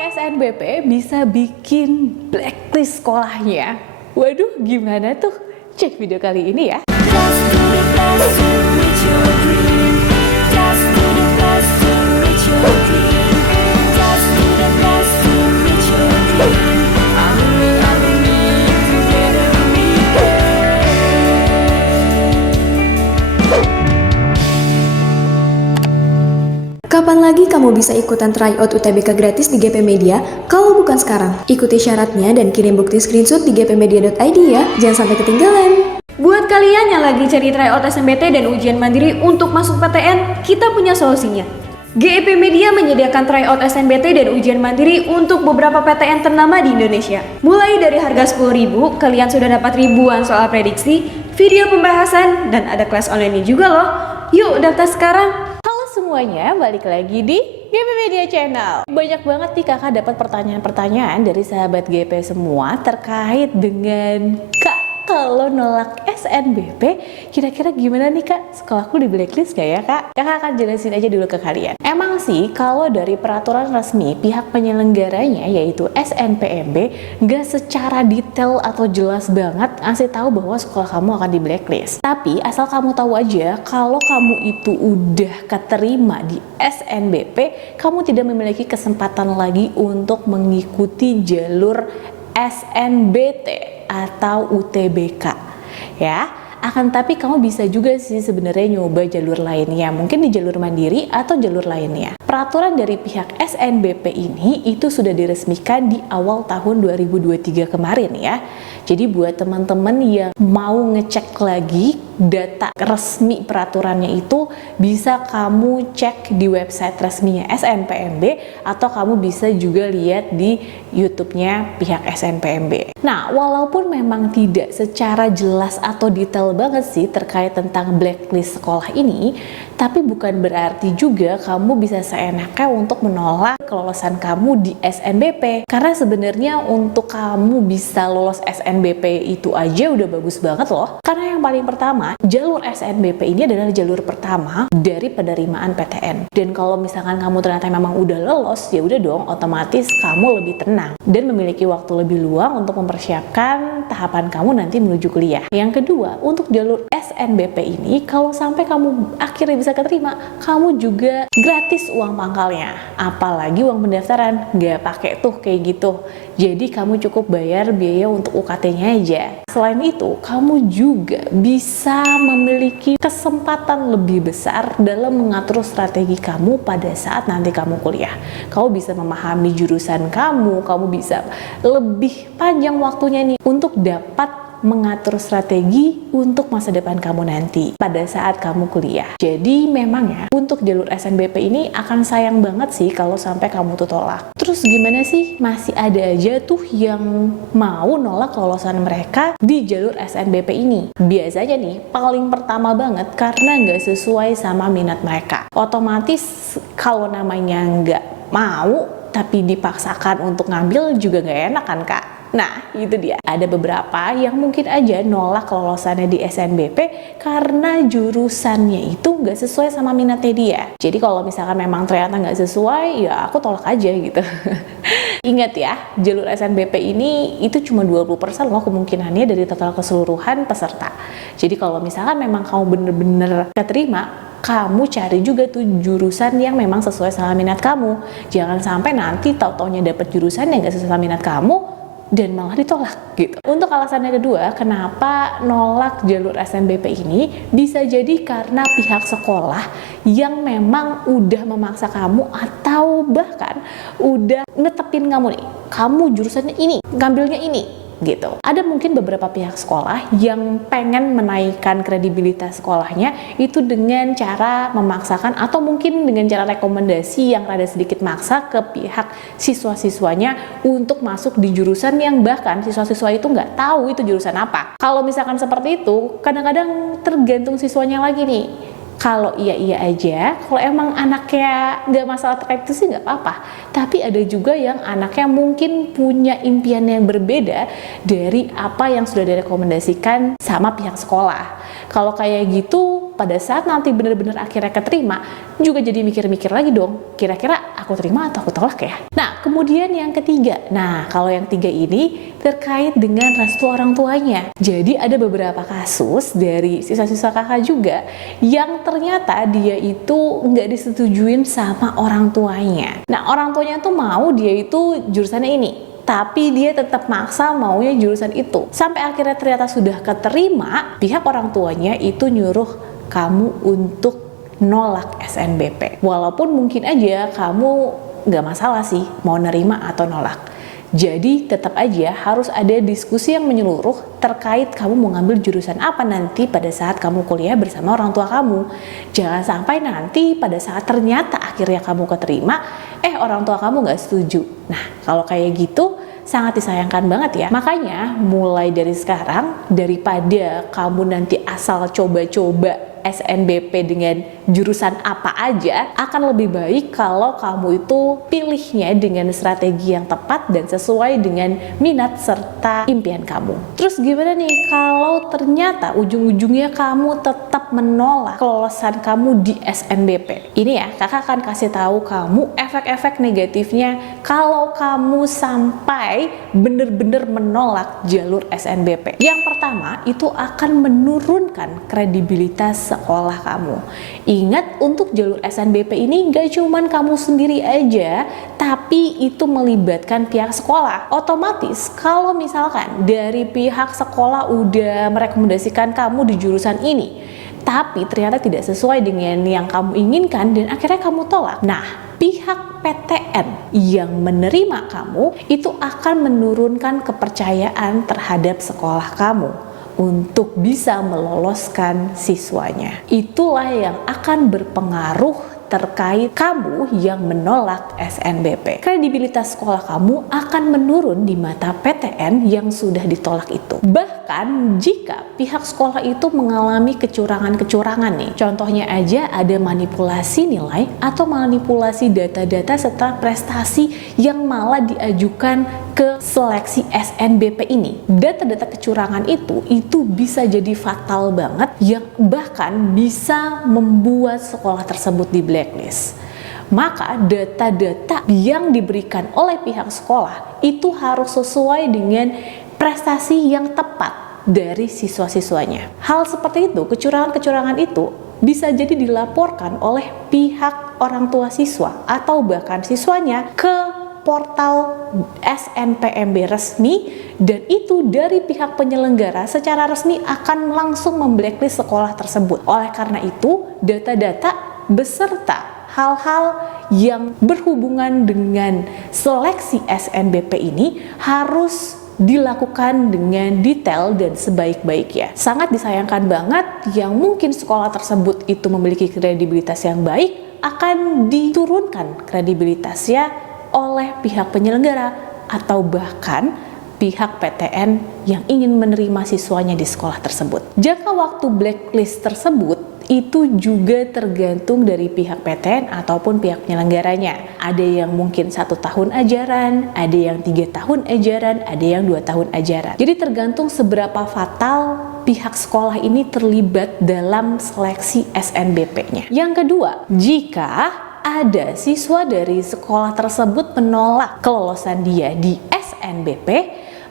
SNBP bisa bikin blacklist sekolahnya. Waduh, gimana tuh? Cek video kali ini ya. Kapan lagi kamu bisa ikutan tryout UTBK gratis di GP Media kalau bukan sekarang? Ikuti syaratnya dan kirim bukti screenshot di gpmedia.id ya, jangan sampai ketinggalan. Buat kalian yang lagi cari tryout SNBT dan ujian mandiri untuk masuk PTN, kita punya solusinya. GP Media menyediakan tryout SNBT dan ujian mandiri untuk beberapa PTN ternama di Indonesia. Mulai dari harga 10.000, kalian sudah dapat ribuan soal prediksi, video pembahasan, dan ada kelas online juga loh. Yuk daftar sekarang! Semuanya, balik lagi di GP Media Channel. Banyak banget nih kakak dapat pertanyaan-pertanyaan dari sahabat GP semua terkait dengan Kak, kalau nolak SNBP kira-kira gimana nih Kak? Sekolahku di blacklist gak ya Kak? Kakak akan jelasin aja dulu ke kalian. Emang sih kalau dari peraturan resmi pihak penyelenggaranya yaitu SNPMB gak secara detail atau jelas banget ngasih tahu bahwa sekolah kamu akan di blacklist. Tapi asal kamu tahu aja kalau kamu itu udah keterima di SNBP, kamu tidak memiliki kesempatan lagi untuk mengikuti jalur SNBT atau UTBK ya. Akan tapi kamu bisa juga sih sebenarnya nyoba jalur lainnya, mungkin di jalur mandiri atau jalur lainnya. Peraturan dari pihak SNBP ini itu sudah diresmikan di awal tahun 2023 kemarin ya. Jadi buat teman-teman yang mau ngecek lagi data resmi peraturannya itu, bisa kamu cek di website resminya SNPMB atau kamu bisa juga lihat di YouTube-nya pihak SNPMB. Nah, walaupun memang tidak secara jelas atau detail banget sih terkait tentang blacklist sekolah ini, tapi bukan berarti juga kamu bisa seenaknya untuk menolak kelolosan kamu di SNBP. Karena sebenarnya untuk kamu bisa lolos SNBP itu aja udah bagus banget loh. Karena yang paling pertama, jalur SNBP ini adalah jalur pertama dari penerimaan PTN. Dan kalau misalkan kamu ternyata memang udah lolos, ya udah dong, otomatis kamu lebih tenang dan memiliki waktu lebih luang untuk mempersiapkan tahapan kamu nanti menuju kuliah. Yang kedua, untuk jalur SNBP ini, kalau sampai kamu akhirnya bisa keterima, kamu juga gratis uang pangkalnya. Apalagi uang pendaftaran, nggak pakai tuh kayak gitu. Jadi kamu cukup bayar biaya untuk UKT-nya aja. Selain itu, kamu juga bisa memiliki kesempatan lebih besar dalam mengatur strategi kamu pada saat nanti kamu kuliah. Kamu bisa memahami jurusan kamu bisa lebih panjang waktunya nih untuk dapat mengatur strategi untuk masa depan kamu nanti pada saat kamu kuliah. Jadi memang ya, untuk jalur SNBP ini akan sayang banget sih kalau sampai kamu tuh tolak. Terus gimana sih? Masih ada aja tuh yang mau nolak kelolosan mereka di jalur SNBP ini. Biasanya nih, paling pertama banget karena nggak sesuai sama minat mereka. Otomatis kalau namanya nggak mau tapi dipaksakan untuk ngambil juga nggak enak kan Kak? Nah, itu dia. Ada beberapa yang mungkin aja nolak kelolosannya di SNBP karena jurusannya itu nggak sesuai sama minatnya dia. Jadi kalau misalkan memang ternyata nggak sesuai, ya aku tolak aja gitu. Ingat ya, jalur SNBP ini itu cuma 20% loh kemungkinannya dari total keseluruhan peserta. Jadi kalau misalkan memang kamu bener-bener keterima, kamu cari juga tuh jurusan yang memang sesuai sama minat kamu. Jangan sampai nanti tau-taunya dapet jurusan yang nggak sesuai sama minat kamu dan malah ditolak gitu. Untuk alasan yang kedua, kenapa nolak jalur SNBP ini bisa jadi karena pihak sekolah yang memang udah memaksa kamu atau bahkan udah netepin kamu nih, kamu jurusannya ini, ngambilnya ini gitu. Ada mungkin beberapa pihak sekolah yang pengen menaikkan kredibilitas sekolahnya itu dengan cara memaksakan atau mungkin dengan cara rekomendasi yang rada sedikit maksa ke pihak siswa-siswanya untuk masuk di jurusan yang bahkan siswa-siswa itu nggak tahu itu jurusan apa. Kalau misalkan seperti itu, kadang-kadang tergantung siswanya lagi nih. Kalau iya aja, kalau emang anaknya nggak masalah terkait itu sih nggak apa-apa. Tapi ada juga yang anaknya mungkin punya impian yang berbeda dari apa yang sudah direkomendasikan sama pihak sekolah. Kalau kayak gitu, pada saat nanti benar-benar akhirnya keterima, juga jadi mikir-mikir lagi dong, kira-kira aku terima atau aku tolak ya. Nah, kemudian yang ketiga, nah kalau yang ketiga ini terkait dengan restu orang tuanya. Jadi ada beberapa kasus dari siswa-siswa kakak juga yang ternyata dia itu nggak disetujuin sama orang tuanya. Nah, orang tuanya tuh mau dia itu jurusannya ini, tapi dia tetap maksa maunya jurusan itu. Sampai akhirnya ternyata sudah keterima, pihak orang tuanya itu nyuruh kamu untuk nolak SNBP. Walaupun mungkin aja kamu nggak masalah sih mau nerima atau nolak. Jadi tetap aja harus ada diskusi yang menyeluruh terkait kamu mau ngambil jurusan apa nanti pada saat kamu kuliah bersama orang tua kamu. Jangan sampai nanti pada saat ternyata akhirnya kamu keterima, orang tua kamu nggak setuju. Nah, kalau kayak gitu sangat disayangkan banget ya. Makanya mulai dari sekarang, daripada kamu nanti asal coba-coba SNBP dengan jurusan apa aja, akan lebih baik kalau kamu itu pilihnya dengan strategi yang tepat dan sesuai dengan minat serta impian kamu. Terus gimana nih kalau ternyata ujung-ujungnya kamu tetap menolak kelolosan kamu di SNBP? Ini ya, kakak akan kasih tahu kamu efek-efek negatifnya kalau kamu sampai bener-bener menolak jalur SNBP. Yang pertama, itu akan menurunkan kredibilitas sekolah kamu. Ingat, untuk jalur SNBP ini gak cuman kamu sendiri aja, tapi itu melibatkan pihak sekolah. Otomatis kalau misalkan dari pihak sekolah udah merekomendasikan kamu di jurusan ini, tapi ternyata tidak sesuai dengan yang kamu inginkan dan akhirnya kamu tolak. Nah, pihak PTN yang menerima kamu itu akan menurunkan kepercayaan terhadap sekolah kamu untuk bisa meloloskan siswanya. Itulah yang akan berpengaruh terkait kamu yang menolak SNBP. Kredibilitas sekolah kamu akan menurun di mata PTN yang sudah ditolak itu. Bahkan jika pihak sekolah itu mengalami kecurangan-kecurangan nih. Contohnya aja ada manipulasi nilai atau manipulasi data-data serta prestasi yang malah diajukan ke seleksi SNBP ini. Data-data kecurangan itu bisa jadi fatal banget yang bahkan bisa membuat sekolah tersebut di blacklist. Maka data-data yang diberikan oleh pihak sekolah itu harus sesuai dengan prestasi yang tepat dari siswa-siswanya. Hal seperti itu, kecurangan-kecurangan itu bisa jadi dilaporkan oleh pihak orang tua siswa atau bahkan siswanya ke portal SNPMB resmi, dan itu dari pihak penyelenggara secara resmi akan langsung memblacklist sekolah tersebut. Oleh karena itu, data-data beserta hal-hal yang berhubungan dengan seleksi SNBP ini harus dilakukan dengan detail dan sebaik-baiknya. Sangat disayangkan banget yang mungkin sekolah tersebut itu memiliki kredibilitas yang baik akan diturunkan kredibilitasnya oleh pihak penyelenggara atau bahkan pihak PTN yang ingin menerima siswanya di sekolah tersebut. Jangka waktu blacklist tersebut itu juga tergantung dari pihak PTN ataupun pihak penyelenggaranya. Ada yang mungkin 1 tahun ajaran, ada yang 3 tahun ajaran, ada yang 2 tahun ajaran. Jadi tergantung seberapa fatal pihak sekolah ini terlibat dalam seleksi SNBP-nya. Yang kedua, jika ada siswa dari sekolah tersebut menolak kelolosan dia di SNBP,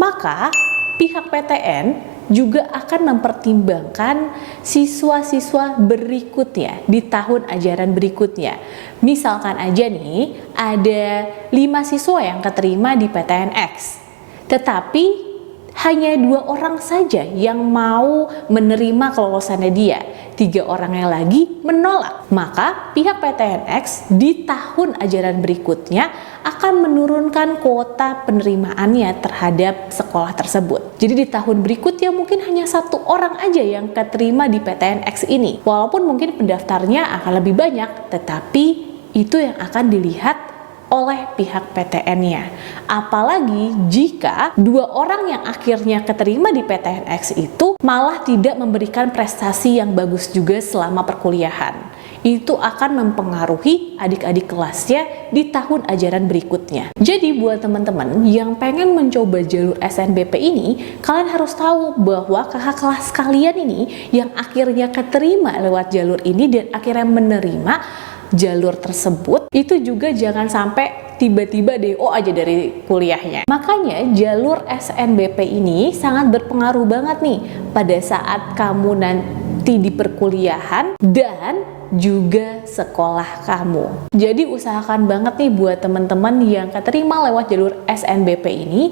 maka pihak PTN juga akan mempertimbangkan siswa-siswa berikutnya di tahun ajaran berikutnya. Misalkan aja nih, ada 5 siswa yang keterima di PTN X, tetapi hanya 2 orang saja yang mau menerima kelolosannya dia, 3 orangnya lagi menolak. Maka pihak PTNX di tahun ajaran berikutnya akan menurunkan kuota penerimaannya terhadap sekolah tersebut. Jadi di tahun berikutnya mungkin hanya 1 orang aja yang keterima di PTNX ini. Walaupun mungkin pendaftarnya akan lebih banyak, tetapi itu yang akan dilihat oleh pihak PTN-nya. Apalagi jika 2 orang yang akhirnya keterima di PTNX itu malah tidak memberikan prestasi yang bagus juga selama perkuliahan. itu akan mempengaruhi adik-adik kelasnya di tahun ajaran berikutnya. Jadi buat teman-teman yang pengen mencoba jalur SNBP ini, kalian harus tahu bahwa kakak kelas kalian ini yang akhirnya keterima lewat jalur ini dan akhirnya menerima jalur tersebut, itu juga jangan sampai tiba-tiba DO aja dari kuliahnya. Makanya jalur SNBP ini sangat berpengaruh banget nih pada saat kamu nanti di perkuliahan dan juga sekolah kamu. Jadi usahakan banget nih buat teman-teman yang keterima lewat jalur SNBP ini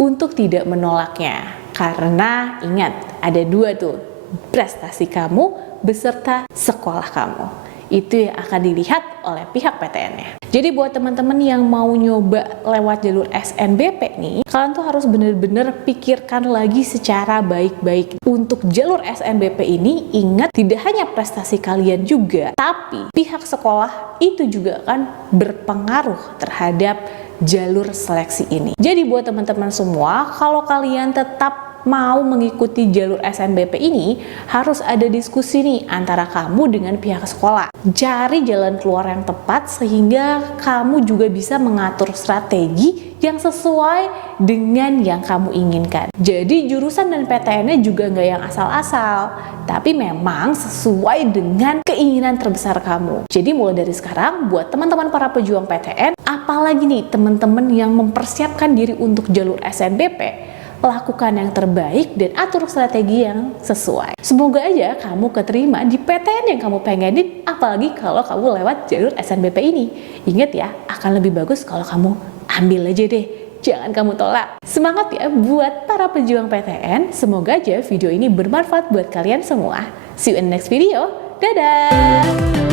untuk tidak menolaknya. Karena ingat, ada dua tuh, prestasi kamu beserta sekolah kamu. Itu yang akan dilihat oleh pihak PTN-nya. Jadi buat teman-teman yang mau nyoba lewat jalur SNBP nih, kalian tuh harus bener-bener pikirkan lagi secara baik-baik. Untuk jalur SNBP ini, ingat tidak hanya prestasi kalian juga, tapi pihak sekolah itu juga akan berpengaruh terhadap jalur seleksi ini. Jadi buat teman-teman semua, kalau kalian tetap mau mengikuti jalur SNBP ini, harus ada diskusi nih antara kamu dengan pihak sekolah. Cari jalan keluar yang tepat sehingga kamu juga bisa mengatur strategi yang sesuai dengan yang kamu inginkan. Jadi jurusan dan PTN-nya juga nggak yang asal-asal, tapi memang sesuai dengan keinginan terbesar kamu. Jadi mulai dari sekarang buat teman-teman para pejuang PTN, apalagi nih teman-teman yang mempersiapkan diri untuk jalur SNBP, lakukan yang terbaik dan atur strategi yang sesuai. Semoga aja kamu keterima di PTN yang kamu pengenin, apalagi kalau kamu lewat jalur SNBP ini. Ingat ya, akan lebih bagus kalau kamu ambil aja deh, jangan kamu tolak. Semangat ya buat para pejuang PTN, semoga aja video ini bermanfaat buat kalian semua. See you in the next video, dadah!